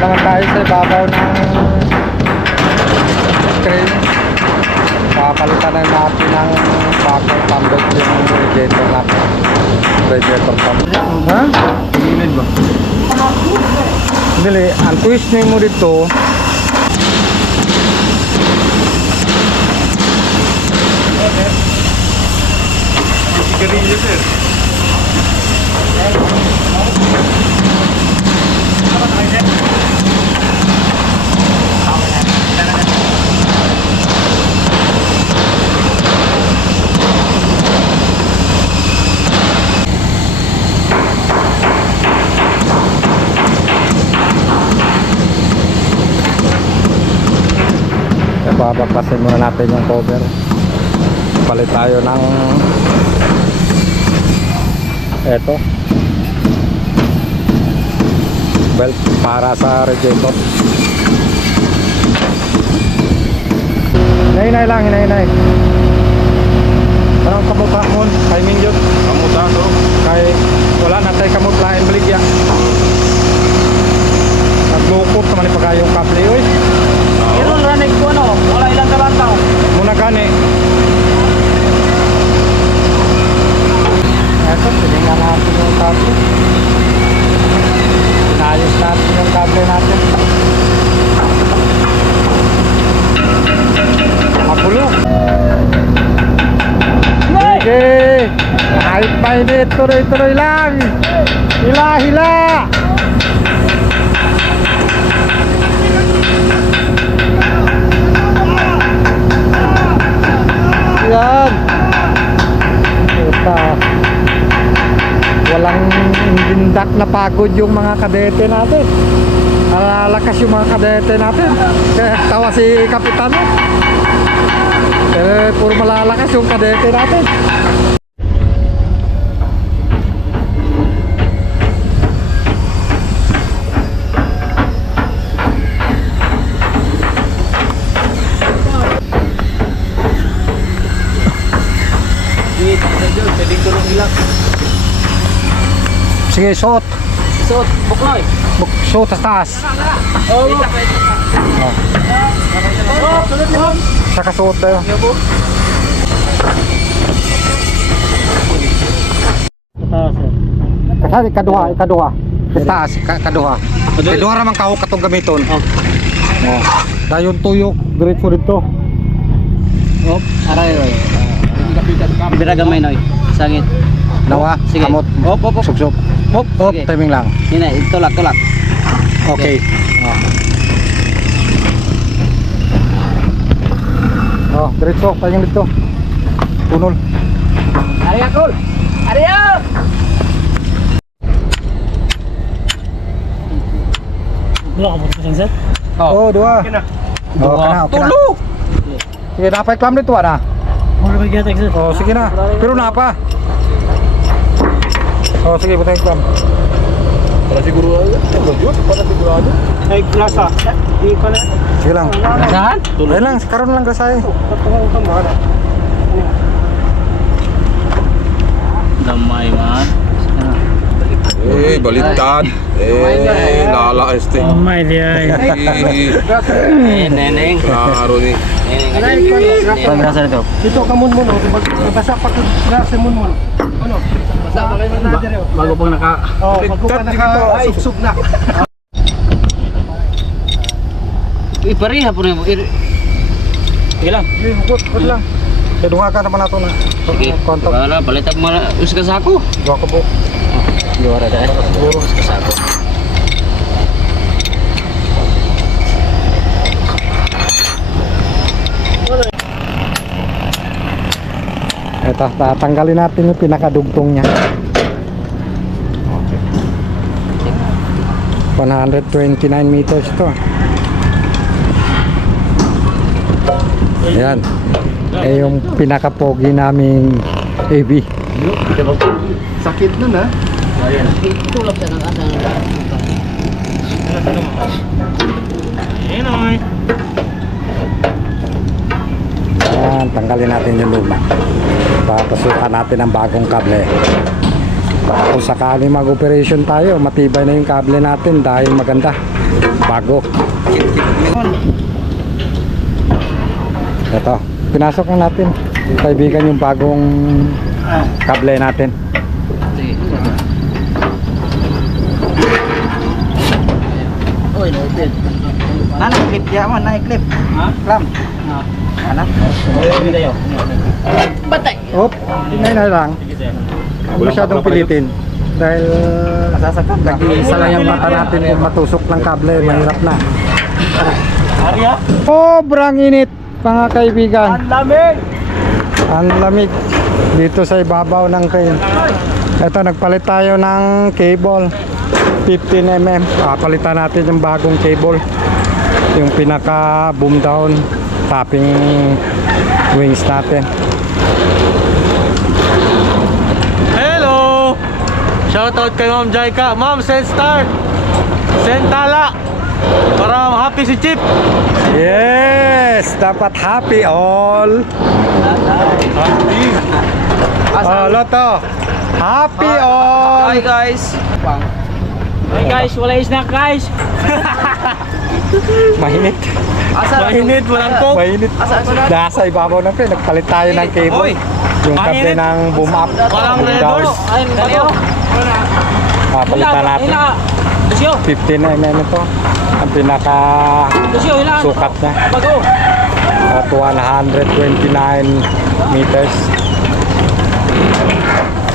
naman tayo sa ibabaw ng crane. Papalitan na natin ng bagong tambay yung radiator natin. Radiator pump. Ha? Gilid ba? Dili, ang twist nyo mo dito, Sigarilyo sir. Babaklasin muna natin yung cover. Palit tayo ng eto belt para sa radiator. Hinay-hinay lang, hinay-hinay. Anong kamukha mo? Timing yun. Kamu tato. Kay wala na tayo kamot lain baligya. Naglukot naman ni pagayong kable oy. Pero ranig ko ano, wala ilang kalantaw. Muna gani. Eto, tinignan natin yung kable. Inayos natin yung kable natin. Mabulok. Sige! Kahit mainit, tuloy-tuloy lang! Hila-hila! Yan! Puta. Walang dindak na pagod yung mga kadete natin. Alalakas yung mga kadete natin. Kaya tawa si Kapitano. Eh, puro malalakas yung kadete natin. Medyo, pwede ko rin ilang. Sige, suot. Suot, bukloy. Buk- Suot sa taas. Oo. Oh. Oh, tulad mo. Saka suot tayo. Kasi ikaduha. Sa taas, ka- kaduha. Kaduha ramang kahok katong gamiton. Oh. Oh. Dayon tuyok, diretso dito. Hop, aray, aray. Bira gamay noy. Sangit. Nawa, Sige. kamot. Hop, hop, hop. Suksok. Hop, Hop, sige. timing lang. Yun na, tulak, tulak. Okay. Oh. Oh, diretso, tayong dito. Punol. Ariya, kol. Ariya! Dua ka mo sa sir? Oh, dua. Kina. Oh, kana, okay na. Tulo! Sige, napay klam dito ana. Ba gyatag sir? Oh, sige na. Pero napa. Oh, sige, butang klam. Para siguro? Yun, para sigurado. Ay, klasa. Di pa na. Sige lang. Saan? Ayun lang, karon lang kasay. Patungong ka mga. Damay man. Eh, baliktad. Eh, lala este. Damay di ay. Eh, Neneng. Klaro ni. Neneng. Pag-rasa nito. Dito ka mun mun oh, basa pa klase mun mun. Ano? Basa. Bago pang naka... Oh, pag ko ka naka sugsug na. Ipariha po na mo. Sige lang. Sige, hukot lang. Na. Sige. Kontak. Para balitak mo na. Us ka sa ako. Dua ko po. Luara dahil. Ako. Ito, tatanggalin natin yung pinakadugtong niya. 129 meters to. Ayan. Eh yung pinakapogi naming AB. Sakit nun ha. Tulap sa nang asa. Ayan, tanggalin natin yung luma. Papasukan natin ang bagong kable. Kung sakali mag-operation tayo, matibay na yung kable natin dahil maganda. Bago. Ito, pinasok na natin. Kaibigan yung bagong kable natin. Uy, noted. Nana, clip ya man, naik clip. Ha? Klam. Ano? Hindi tayo. Batay. Op, hinay na lang. Masyadong pilitin. Dahil Masasaktan ka. isa lang yung mata natin kung matusok ng kable, mahirap na. Arya? Sobrang init mga kaibigan. lamig! Ang lamig dito sa ibabaw ng crane. Ito, nagpalit tayo ng cable. 15mm. Papalitan natin yung bagong cable. Yung pinaka boom down tapping wings natin. Hello! Shoutout kay Ma'am Jaika. Ma'am, send star. Send tala. Para happy si Chip. Yes! Dapat happy all. Happy. Oh, Loto. Happy all. guys. Hey guys, wala snack guys. Mainit. Mainit, walang coke. Mainit. Nasa ibabaw na pre, nagpalit tayo ng cable. Oy, Yung mainit. ng boom up. Walang boom red down. doors. Ay, daliyo. Papalitan natin. Lusyo, 15mm ito. Ang pinaka sukat niya. At 129 meters.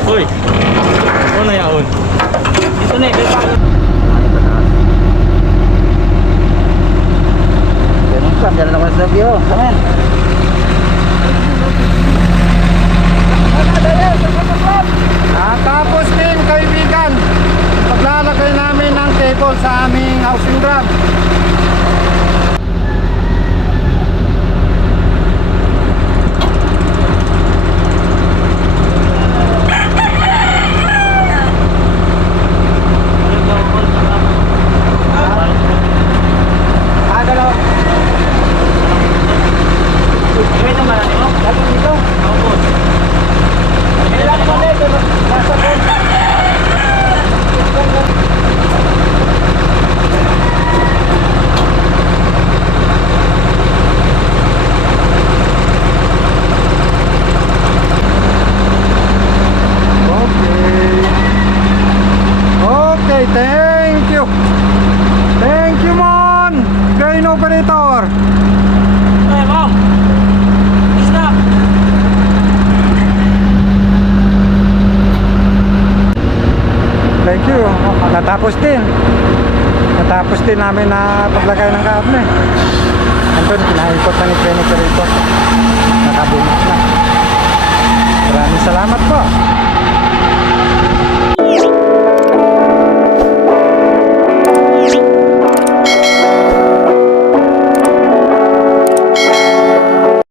Uy. Ano na yaon? Ito na, eh. Ganun klam, jalan naman sa view. Kamen. At tapos din kaibigan, paglalagay namin ng cable sa aming housing drum. Wait naman, ano? Dito. Kailan mo na ito? Nasa ko. Okay. Okay, thank you. Thank you, Mon. Crane operator. Ay, ma'am. Snack. Thank you. Natapos din. Natapos din namin na paglagay ng kable. Anton, kinaikot na ni Crane operator.